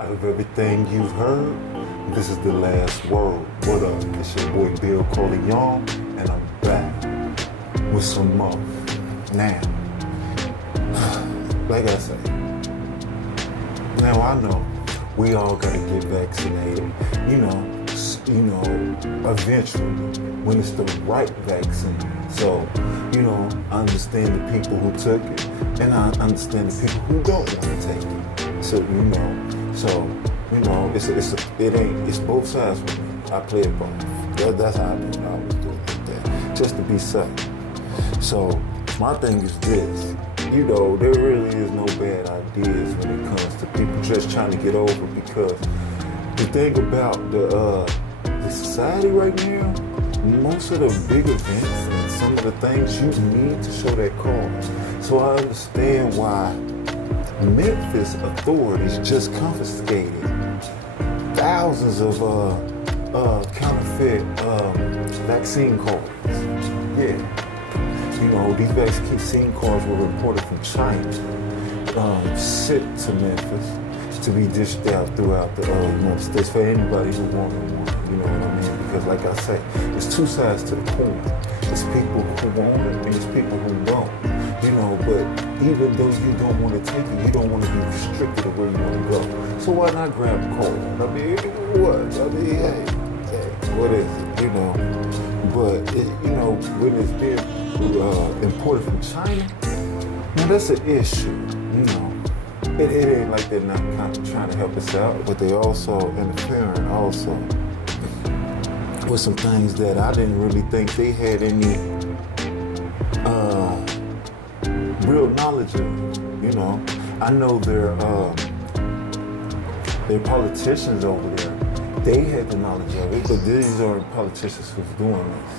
Out of everything you've heard, this is the last word. What up? It's your boy Bill Corleone, and I'm back with some more. Now, like I say, now I know we all gotta get vaccinated. You know, eventually, when it's the right vaccine. So, I understand the people who took it, and I understand the people who don't want to take it. So, it's both sides for me. I play it both. That's how I do it. I always do it like that, just to be safe. So, my thing is this. There really is no bad ideas when it comes to people just trying to get over, because the thing about the society right now, most of the big events and some of the things you need to show that cause. So I understand why Memphis authorities just confiscated thousands of counterfeit vaccine cards. Yeah. These vaccine cards were imported from China, sent to Memphis to be dished out throughout the United States for anybody who wanted one. You know what I mean? Because like I say, it's two sides to the coin. It's people who want it and it's people who don't. But even though you don't want to take it, you don't want to be restricted of where you want to go. So why not grab a card? Hey, what is it? But when it's being imported from China, now that's an issue. It ain't like they're not kind of trying to help us out, but they also interfering also with some things that I didn't really think they had any real knowledge of. I know they're politicians over there. They had the knowledge of it, but these aren't politicians who's doing this.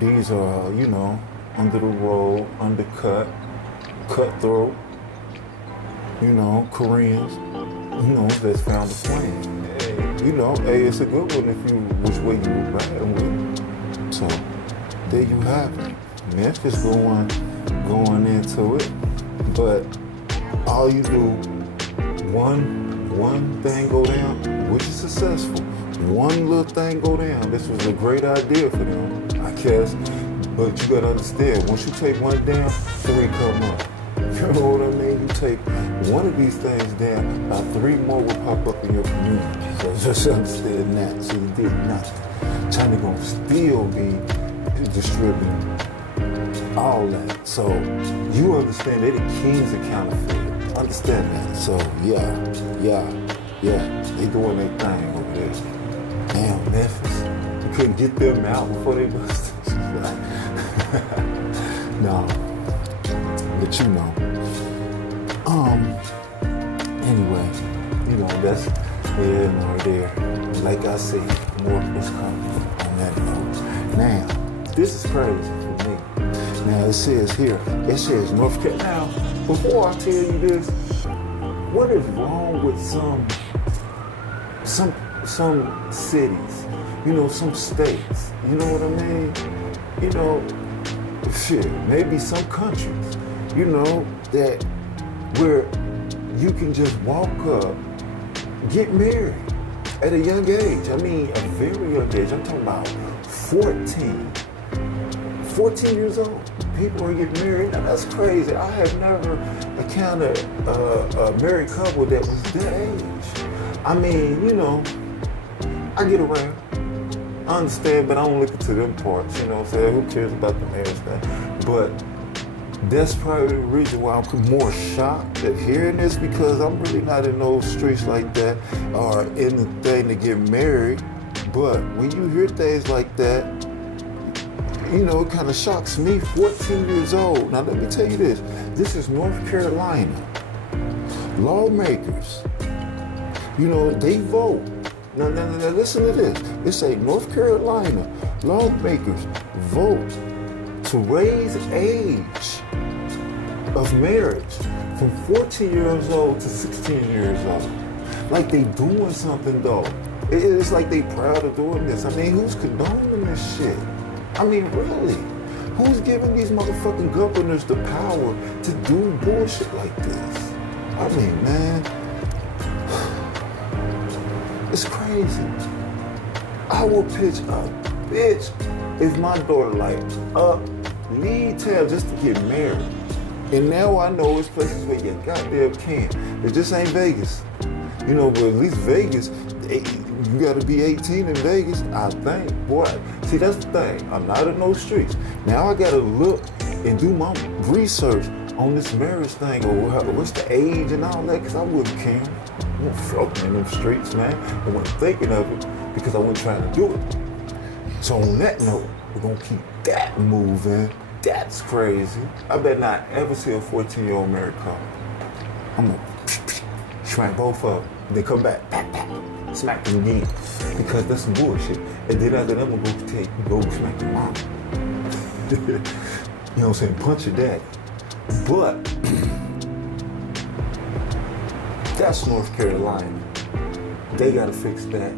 These are, under the road, undercut, cutthroat, Koreans, that's found a plan. Hey, it's a good one if you, which way you were riding with. So, there you have it. Memphis going into it, but all you do, one thing go down, which is successful. One little thing go down. This was a great idea for them, I guess. But you gotta understand, once you take one down, three come up. You know what I mean? You take one of these things down, about three more will pop up in your community. So just understand that. So you did nothing. China gonna still be distributing all that. So you understand they're the kings of counterfeit. Understand that. So yeah. They doing their thing over there. Damn, Memphis. You couldn't get them out before they busted. No. But anyway, that's here and right there. Like I said, more is coming on that note. Now, this is crazy for me. Now it says North Carolina. Now, before I tell you this, what is wrong with some cities, some states, you know what I mean? Maybe some countries, that where you can just walk up, get married at a young age. I mean, a very young age. I'm talking about 14 years old. People are getting married. Now that's crazy. I have never encountered a married couple that was that age. I mean, I get around. I understand, but I don't look into them parts, what I'm saying? Who cares about the marriage thing? But that's probably the reason why I'm more shocked at hearing this, because I'm really not in those streets like that or in the thing to get married. But when you hear things like that, it kind of shocks me. 14 years old. Now let me tell you this. This is North Carolina. Lawmakers, they vote. Now, listen to this. It say North Carolina lawmakers vote to raise age of marriage from 14 years old to 16 years old. Like they doing something though. It's like they proud of doing this. I mean, who's condoning this shit? I mean, really? Who's giving these motherfucking governors the power to do bullshit like this? I mean, man. It's crazy. I will pitch a bitch if my daughter like leave town just to get married. And now I know it's places where you goddamn can. It just ain't Vegas. You know, but at least Vegas, you gotta be 18 in Vegas, I think. Boy, see, that's the thing. I'm not in those streets. Now I gotta look and do my research on this marriage thing, or what's the age and all that, because I wouldn't care. I wasn't floating in them streets, man. I wasn't thinking of it because I wasn't trying to do it. So on that note, we're gonna keep that moving. That's crazy. I better not ever see a 14-year-old married couple. I'm gonna smack both of them. Then come back, smack them again. Because that's some bullshit. And then after that, I'm gonna go smack your mom. You know what I'm saying? Punch your daddy. But that's North Carolina. They gotta fix that.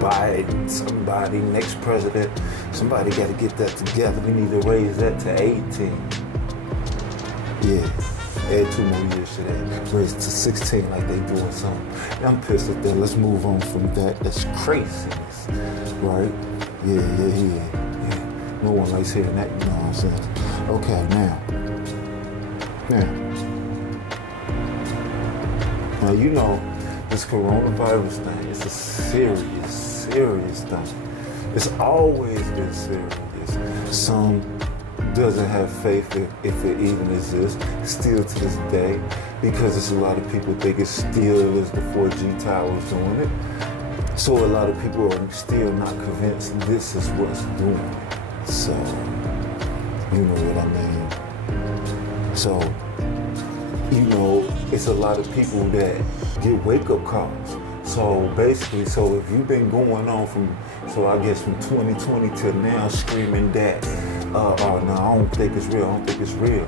Biden, somebody, next president, somebody gotta get that together. We need to raise that to 18. Yeah, add 2 more years to that. Raise it to 16 like they doing something. And I'm pissed at that. Let's move on from that. That's craziness, right? Yeah. No one likes hearing that, you know what I'm saying? Okay, now, you know, this coronavirus thing, it's a serious thing. It's always been serious. Some doesn't have faith if it even exists, still to this day, because there's a lot of people think it still is the 4G towers doing it. So a lot of people are still not convinced this is what's doing it. So, you know what I mean? So, you know, it's a lot of people that get wake-up calls. So basically, if you've been going on from 2020 till now screaming that, no, I don't think it's real,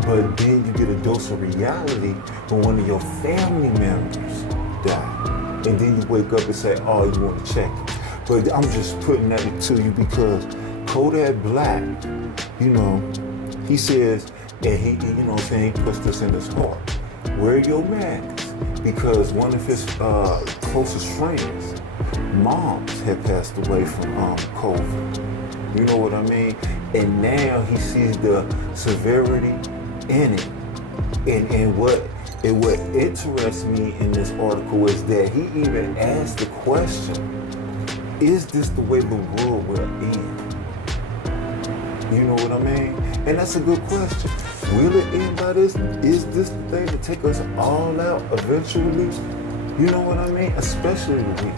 But then you get a dose of reality when one of your family members died. And then you wake up and say, oh, you want to check it. But I'm just putting that to you because Kodak Black, you know, he says, and he, you know what I'm saying, he puts this in his heart. Wear your mask, because one of his closest friends, moms, had passed away from COVID. You know what I mean? And now he sees the severity in it. And what interests me in this article is that he even asked the question, is this the way the world we're in? You know what I mean? And that's a good question. Will it end by this? Is this the thing to take us all out eventually? You know what I mean? Especially the weak.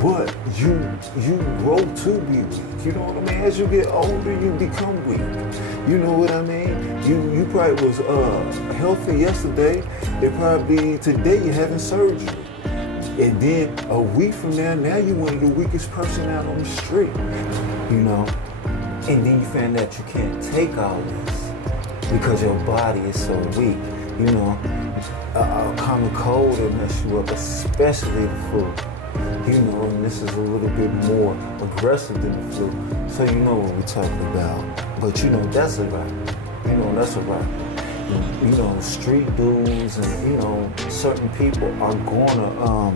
But you grow to be weak. You know what I mean? As you get older, you become weak. You know what I mean? You probably was healthy yesterday. It probably today you're having surgery. And then a week from now you one of the weakest person out on the street. You know? And then you find out you can't take all this because your body is so weak. You know, a common cold will mess you up, especially the flu. You know, and this is a little bit more aggressive than the flu. So you know what we're talking about. But you know, that's a wrap. You know, that's a wrap. You know, street dudes and, you know, certain people are gonna,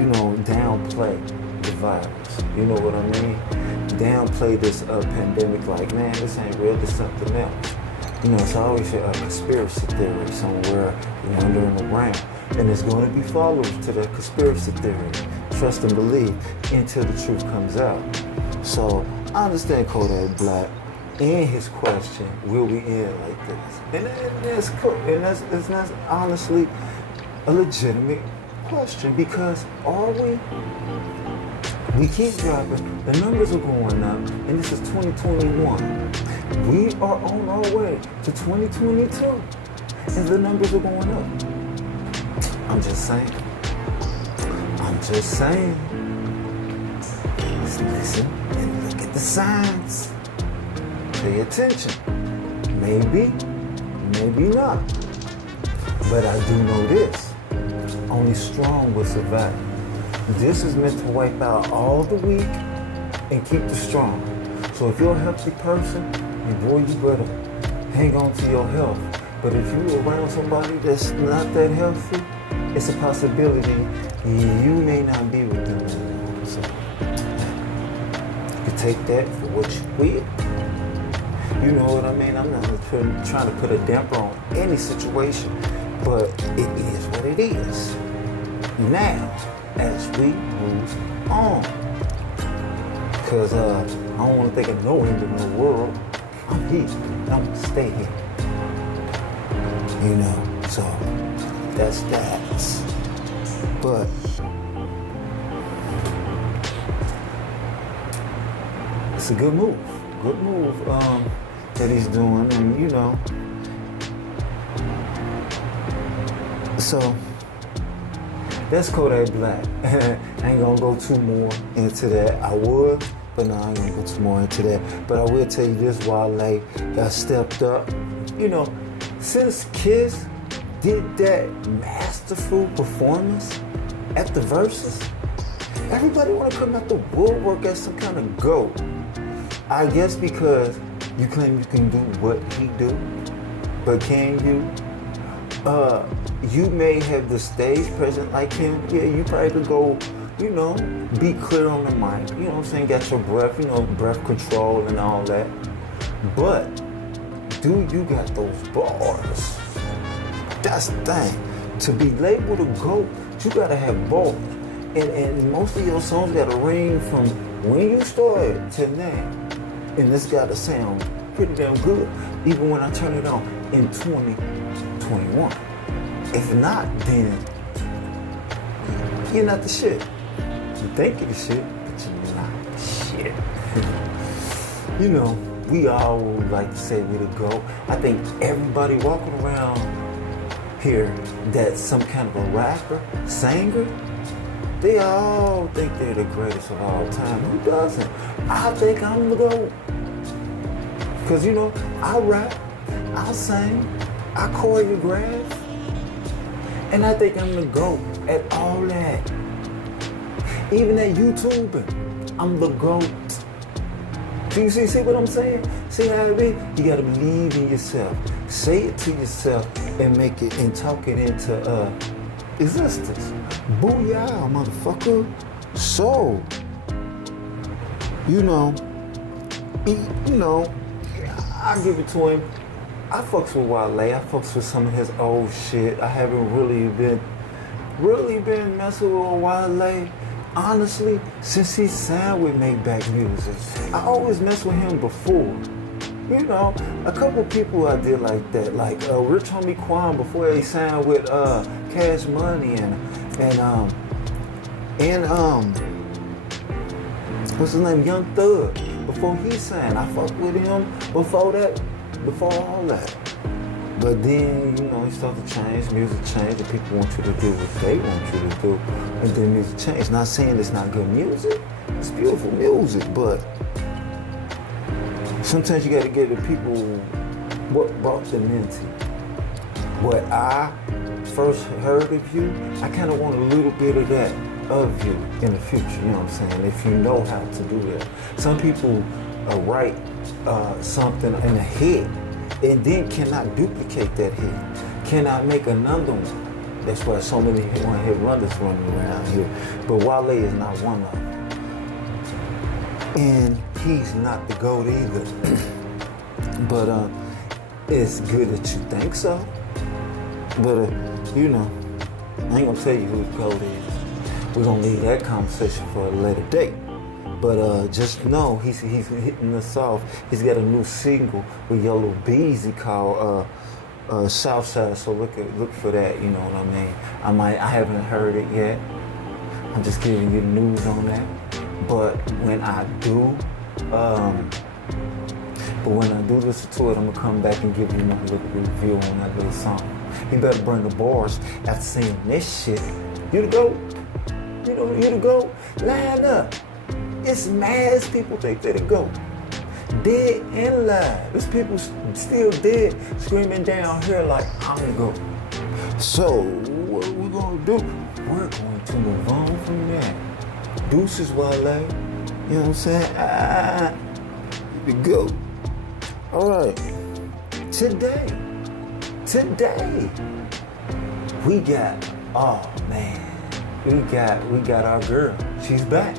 you know, downplay the virus. You know what I mean? Downplay this pandemic like, man, this ain't real, this something else. You know, it's always a conspiracy theory somewhere, you know, under the ground. And there's going to be followers to that conspiracy theory. Trust and believe until the truth comes out. So I understand Kodak Black and his question, will we end like this? And that's cool. And that's honestly a legitimate question, because are we? We keep dropping, the numbers are going up, and this is 2021. We are on our way to 2022, and the numbers are going up. I'm just saying. Listen and look at the signs. Pay attention. Maybe not. But I do know this. Only strong will survive. This is meant to wipe out all the weak and keep the strong. So if you're a healthy person, boy, you better hang on to your health. But if you're around somebody that's not that healthy it's a possibility you may not be with them anymore. So you take that for what you will. You know what I mean? I'm not trying to put a damper on any situation, but it is what it is. Now, as we move on, because I don't want to think of no end in the world. I'm here. I'm going to stay here. You know, so that's that. But it's a good move. Good move that he's doing, and you know. So that's Kodak Black. I ain't gonna go too more into that. I would, but no, I ain't gonna go too more into that. But I will tell you this, Wale got stepped up. You know, since Kiss did that masterful performance at the Versus, everybody wanna come out the woodwork as some kind of GOAT. I guess because you claim you can do what he do, but can you? You may have the stage present like him. Yeah, you probably could go, you know, be clear on the mic. You know what I'm saying? Got your breath, you know, breath control and all that. But do you got those bars? That's the thing. To be labeled a GOAT, you gotta have bars. And most of your songs gotta ring from when you started to now. And it's gotta sound pretty damn good, even when I turn it on in 2021. If not, then you're not the shit. You think you're the shit, but you're not the shit. You know, we all like to say we're the GOAT. I think everybody walking around here that's some kind of a rapper, singer, they all think they're the greatest of all time. Who doesn't? I think I'm the GOAT. Because, you know, I rap, I sing, I choreograph, and I think I'm the GOAT at all that. Even at YouTubing, I'm the GOAT. Do you see what I'm saying? See how it is? You gotta believe in yourself. Say it to yourself and make it and talk it into existence. Booyah, motherfucker. So, you know, I give it to him. I fucks with Wale. I fucks with some of his old shit. I haven't really been messing with Wale, honestly, since he signed with Make Back Music. I always messed with him before. You know, a couple people I did like that, like Rich Homie Quan before he signed with Cash Money and what's his name, Young Thug. Before he signed, I fucked with him before all that. But then, you know, he started to change, music changed, and people want you to do what they want you to do, and then music changed. Not saying it's not good music, it's beautiful music, but sometimes you gotta give the people what brought them into you. What I first heard of you, I kinda want a little bit of that of you in the future, you know what I'm saying? If you know how to do that. Some people write something in a hit and then cannot duplicate that hit, cannot make another one. That's why so many one-hit wonders running around here. But Wale is not one of them. And he's not the GOAT either. But it's good that you think so. But you know, I ain't gonna tell you who the GOAT is. We're gonna leave that conversation for a later date. But just know he's hitting us off. He's got a new single with Yellow Beezy called Southside. So look for that. You know what I mean? I haven't heard it yet. I'm just giving you news on that. But when I do, listen to it, I'm gonna come back and give you my little review on that little song. You better bring the bars after saying this shit. You the GOAT. You know, you the GOAT. Line up. It's mad people think they're the GOAT. Dead and alive. There's people still dead screaming down here like, I'm the GOAT. So, what are we gonna do? We're going to move on from that. Deuces, Wale. You know what I'm saying? The GOAT. Alright. Today, we got Oh man, we got our girl. She's back.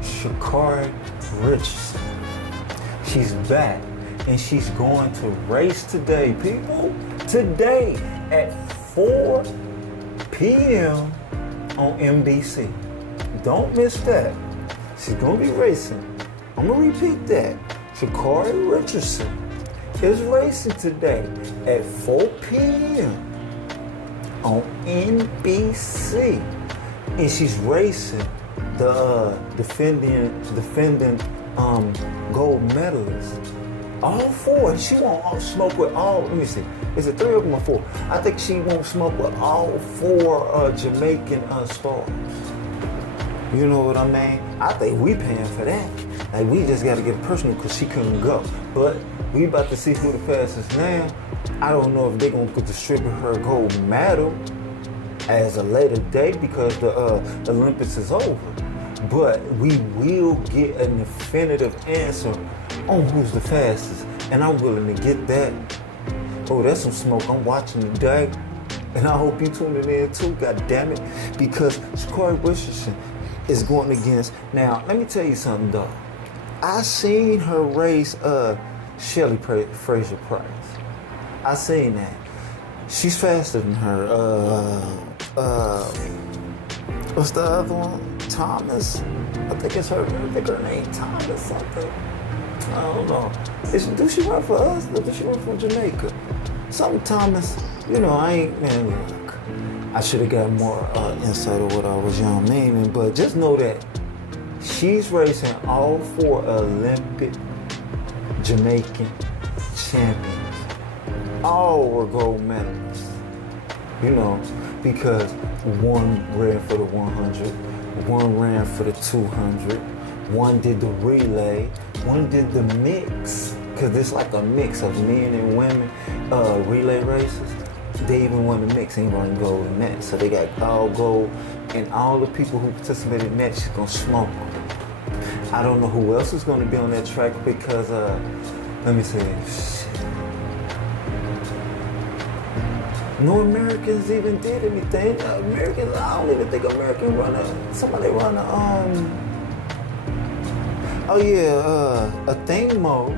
Sha'Carri Richardson. She's back, and she's going to race today, people. Today at 4 p.m. on NBC. Don't miss that. She's gonna be racing. I'm gonna repeat that. Sha'Carri Richardson is racing today at 4 p.m. on NBC, and she's racing the defending gold medalist. All four. She won't smoke with all. Let me see. Is it 3 of them or 4? I think she won't smoke with all 4 Jamaican stars. You know what I mean? I think we paying for that. Like, we just got to get personal because she couldn't go. But we about to see who the fastest now. I don't know if they're going to distribute her gold medal as a later date because the Olympics is over. But we will get a definitive answer on who's the fastest. And I'm willing to get that. Oh, that's some smoke I'm watching today. And I hope you tuning in too, god damn it. Because Sha'Carri Richardson is going against. Now, let me tell you something, though. I seen her race Shelley Fraser Price. I seen that. She's faster than her. What's the other one? Thomas? I think it's her. I think her name Thomas something. I don't know. Do she run for us or does she run for Jamaica? Something Thomas. You know, I ain't, man, look. I should have got more insight of what I was young meaning, but just know that she's racing all 4 Olympic Jamaican champions. All were gold medalists. You know, because one ran for the 100, one ran for the 200, one did the relay, one did the mix, because it's like a mix of men and women relay races. They even won the mix, ain't running gold in that. So they got all gold, and all the people who participated in that, she's gonna smoke them. I don't know who else is gonna be on that track because, let me see. No Americans even did anything. Americans, I don't even think American somebody run a thing mode.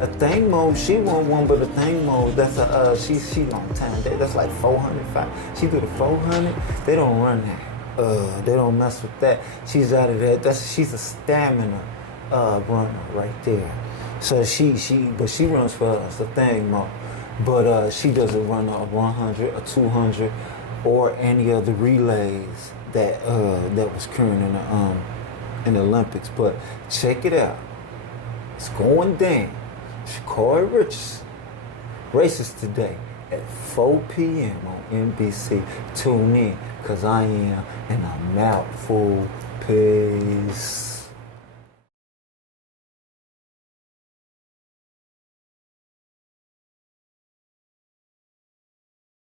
A thing mode, she won one, but a thing mode, that's she long time. That's like 400. She do the 400. They don't run that. They don't mess with that. She's out of that. She's a stamina runner right there. So she runs for us, the thing mode. But she doesn't run a 100, a 200, or any of the relays that was current in the Olympics. But check it out. It's going down. Sha'Carri Richardson races today at 4 p.m. on NBC. Tune in, because I am, and I'm out. Full peace.